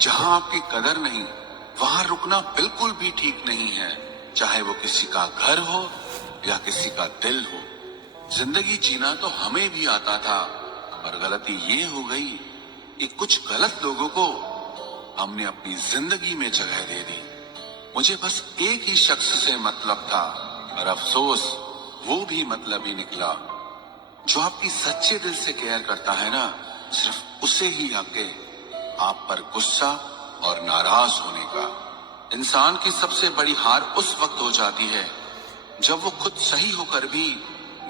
जहां आपकी कदर नहीं, वहां रुकना बिल्कुल भी ठीक नहीं है, चाहे वो किसी का घर हो या किसी का दिल हो। जिंदगी जीना तो हमें भी आता था, पर गलती ये हो गई कि कुछ गलत लोगों को हमने अपनी जिंदगी में जगह दे दी। मुझे बस एक ही शख्स से मतलब था, और अफसोस वो भी मतलब ही निकला। जो आपकी सच्चे दिल से केयर करता है ना, सिर्फ उसे ही हक है आप पर गुस्सा और नाराज होने का। इंसान की सबसे बड़ी हार उस वक्त हो जाती है जब वो खुद सही होकर भी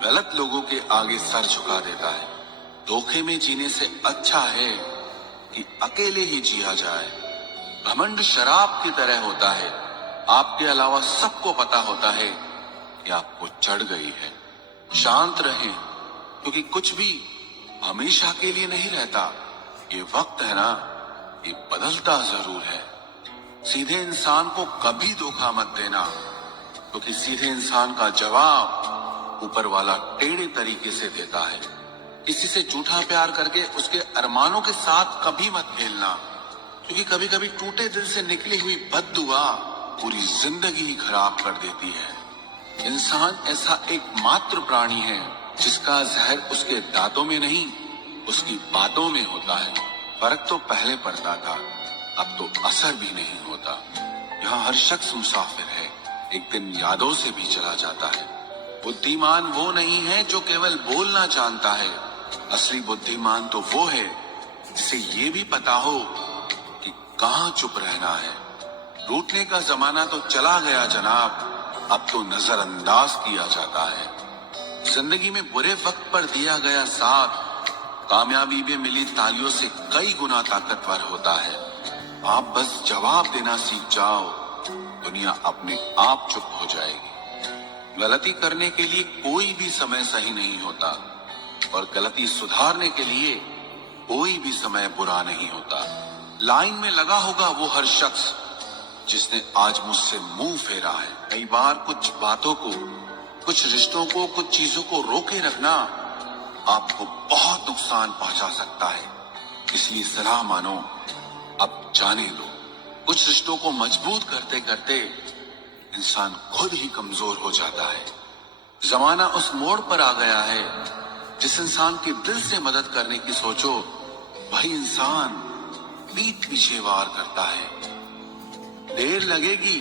गलत लोगों के आगे सर झुका देता है। धोखे में जीने से अच्छा है कि अकेले ही जिया जाए। घमंड शराब की तरह होता है, आपके अलावा सबको पता होता है कि आपको चढ़ गई है। शांत रहें, क्योंकि कुछ भी हमेशा के लिए नहीं रहता। ये वक्त है ना, ये बदलता जरूर है। सीधे इंसान को कभी धोखा मत देना, क्योंकि सीधे इंसान का जवाब ऊपर वाला टेढ़े तरीके से देता है। किसी से झूठा प्यार करके उसके अरमानों के साथ कभी मत खेलना, क्योंकि कभी कभी टूटे दिल से निकली हुई बद्दुआ पूरी जिंदगी ही खराब कर देती है। इंसान ऐसा एकमात्र प्राणी है जिसका जहर उसके दांतों में नहीं, उसकी बातों में होता है। फर्क तो पहले पड़ता था, अब तो असर भी नहीं होता। यहाँ हर शख्स मुसाफिर है, एक दिन यादों से भी चला जाता है। बुद्धिमान वो नहीं है जो केवल बोलना जानता है, असली बुद्धिमान तो वो है जिसे ये भी पता हो कि कहाँ चुप रहना है। रूठने का जमाना तो चला गया जनाब, अब तो नजरअंदाज किया जाता है। जिंदगी में बुरे वक्त पर दिया गया साथ कामयाबी में मिली तालियों से कई गुना ताकतवर होता है। आप बस जवाब देना सीख जाओ, दुनिया अपने आप चुप हो जाएगी। गलती करने के लिए कोई भी समय सही नहीं होता, और गलती सुधारने के लिए कोई भी समय बुरा नहीं होता। लाइन में लगा होगा वो हर शख्स जिसने आज मुझसे मुंह फेरा है। कई बार कुछ बातों को, कुछ रिश्तों को, कुछ चीजों को रोके रखना आपको बहुत नुकसान पहुंचा सकता है, इसलिए सलाह मानो, अब जाने दो। कुछ रिश्तों को मजबूत करते करते इंसान खुद ही कमजोर हो जाता है। जमाना उस मोड़ पर आ गया है, जिस इंसान के दिल से मदद करने की सोचो, वही इंसान पीठ पीछे वार करता है। देर लगेगी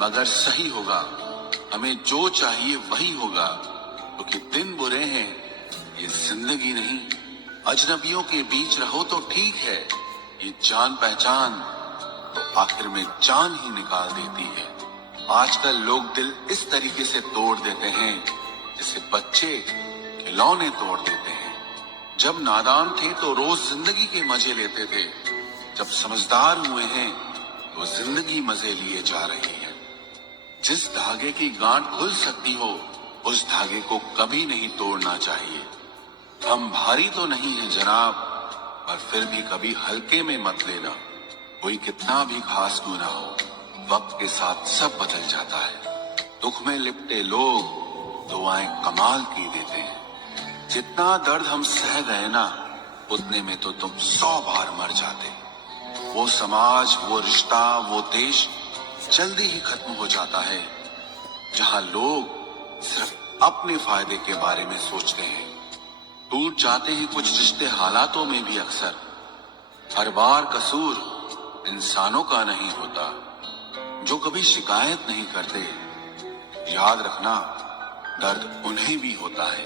मगर सही होगा, हमें जो चाहिए वही होगा, क्योंकि दिन बुरे हैं, ये जिंदगी नहीं। अजनबियों के बीच रहो तो ठीक है, ये जान पहचान तो आखिर में जान ही निकाल देती है। आजकल लोग दिल इस तरीके से तोड़ देते हैं जैसे बच्चे खिलौने तोड़ देते हैं। जब नादान थे तो रोज जिंदगी के मजे लेते थे, जब समझदार हुए हैं तो जिंदगी मजे लिए जा रही है। जिस धागे की गांठ खुल सकती हो, उस धागे को कभी नहीं तोड़ना चाहिए। हम भारी तो नहीं है जनाब, पर फिर भी कभी हल्के में मत लेना। कोई कितना भी खास क्यों ना हो, वक्त के साथ सब बदल जाता है। दुख में लिपटे लोग दुआएं कमाल की देते हैं। जितना दर्द हम सह गए ना, उतने में तो तुम 100 बार मर जाते। वो समाज, वो रिश्ता, वो देश जल्दी ही खत्म हो जाता है जहां लोग सिर्फ अपने फायदे के बारे में सोचते हैं। टूट जाते हैं कुछ रिश्ते हालातों में भी अक्सर। हर बार कसूर इंसानों का नहीं होता जो कभी शिकायत नहीं करते। याद रखना, दर्द उन्हें भी होता है।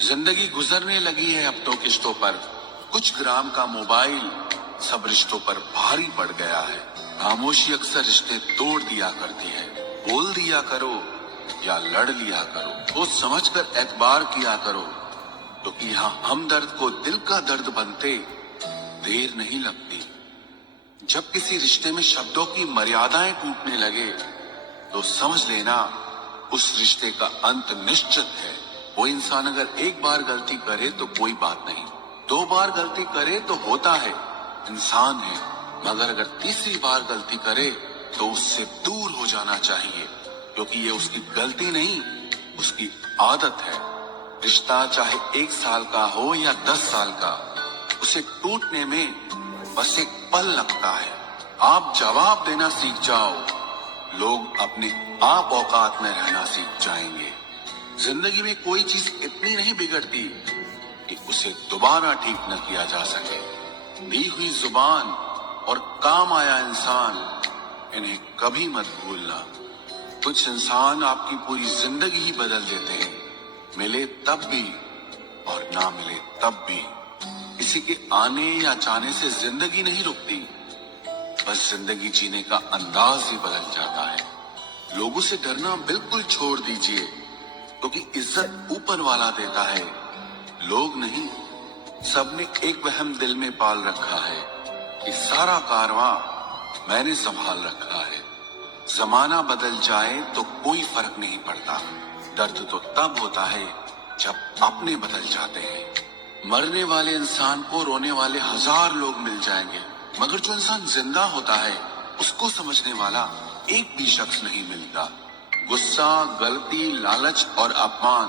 जिंदगी गुजरने लगी है अब तो किश्तों पर। कुछ ग्राम का मोबाइल सब रिश्तों पर भारी पड़ गया है। खामोशी अक्सर रिश्ते तोड़ दिया करती है। बोल दिया करो या लड़ लिया करो, तो समझकर एतबार किया करो, क्योंकि यहाँ हमदर्द को दिल का दर्द बनते देर नहीं लगती। जब किसी रिश्ते में शब्दों की मर्यादाएं टूटने लगे तो समझ लेना उस रिश्ते का अंत निश्चित है। वो इंसान अगर एक बार गलती करे तो कोई बात नहीं, 2 बार गलती करे तो होता है, इंसान है। मगर अगर तीसरी बार गलती करे तो उससे दूर हो जाना चाहिए, क्योंकि ये उसकी गलती नहीं, उसकी आदत है। रिश्ता चाहे 1 साल का हो या 10 साल का, उसे टूटने में बस बस एक पल लगता है। आप जवाब देना सीख जाओ, लोग अपने आप औकात में रहना सीख जाएंगे। जिंदगी में कोई चीज इतनी नहीं बिगड़ती कि उसे दोबारा ठीक न किया जा सके। दी हुई जुबान और काम आया इंसान, इन्हें कभी मत भूलना। कुछ इंसान आपकी पूरी जिंदगी ही बदल देते हैं, मिले तब भी और ना मिले तब भी। किसी के आने या जाने से जिंदगी नहीं रुकती, बस जिंदगी जीने का अंदाज ही बदल जाता है। लोगों से डरना बिल्कुल छोड़ दीजिए, क्योंकि इज्जत ऊपर वाला देता है, लोग नहीं। सबने एक वहम दिल में पाल रखा है कि सारा कारवां मैंने संभाल रखा है। जमाना बदल जाए तो कोई फर्क नहीं पड़ता, दर्द तो तब होता है जब अपने बदल जाते हैं। मरने वाले इंसान को रोने वाले 1000 लोग मिल जाएंगे, मगर जो इंसान जिंदा होता है उसको समझने वाला एक भी शख्स नहीं मिलता। गुस्सा, गलती, लालच और अपमान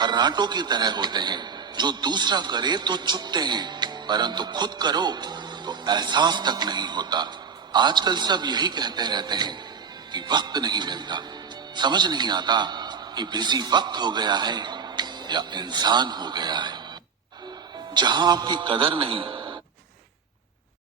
खर्राटों की तरह होते हैं, जो दूसरा करे तो चुपते हैं, परंतु खुद करो तो एहसास तक नहीं होता। आजकल सब यही कहते रहते हैं कि वक्त नहीं मिलता। समझ नहीं आता कि बिजी वक्त हो गया है या इंसान हो गया है। जहां आपकी कदर नहीं,